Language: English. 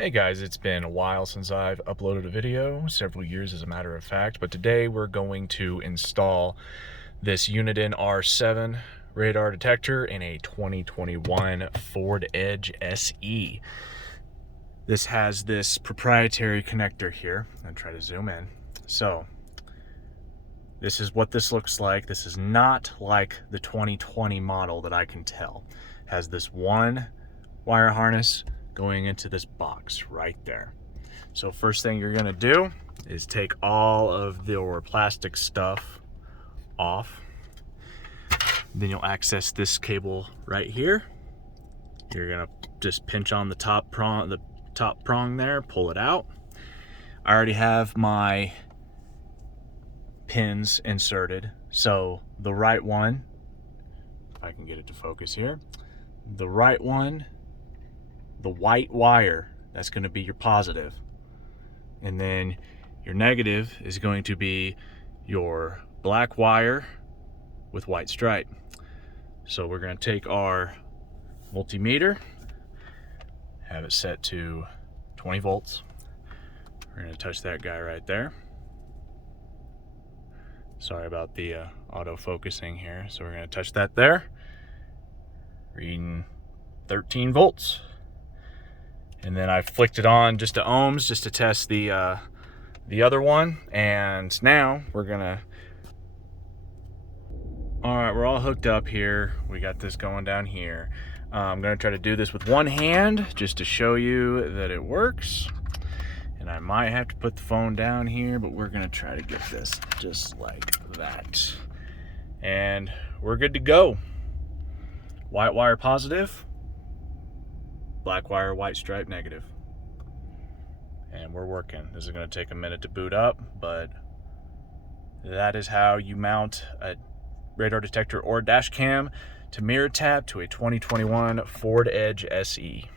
Hey guys, it's been a while since I've uploaded a video, several years as a matter of fact, but today we're going to install this Uniden R7 radar detector in a 2021 Ford Edge SE. This has this proprietary connector here. I'll try to zoom in. So this is what this looks like. This is not like the 2020 model that I can tell. It has this one wire harness going into this box right there. So first thing you're gonna do is take all of your plastic stuff off. Then you'll access this cable right here. You're gonna just pinch on the top prong there, pull it out. I already have my pins inserted. So the right one, if I can get it to focus here, the right one, the white wire, that's going to be your positive, and then your negative is going to be your black wire with white stripe. So we're going to take our multimeter, have it set to 20 volts. We're going to touch that guy right there. Sorry about the auto focusing here. So we're going to touch that there, reading 13 volts. And then I flicked it on just to ohms, just to test the other one. And now we're gonna, all right, we're all hooked up here. We got this going down here. I'm gonna try to do this with one hand just to show you that it works. And I might have to put the phone down here, but we're gonna try to get this just like that. And we're good to go. White wire positive, black wire, white stripe negative. And we're working. This is going to take a minute to boot up, but that is how you mount a radar detector or dash cam to mirror tap to a 2021 Ford Edge SE.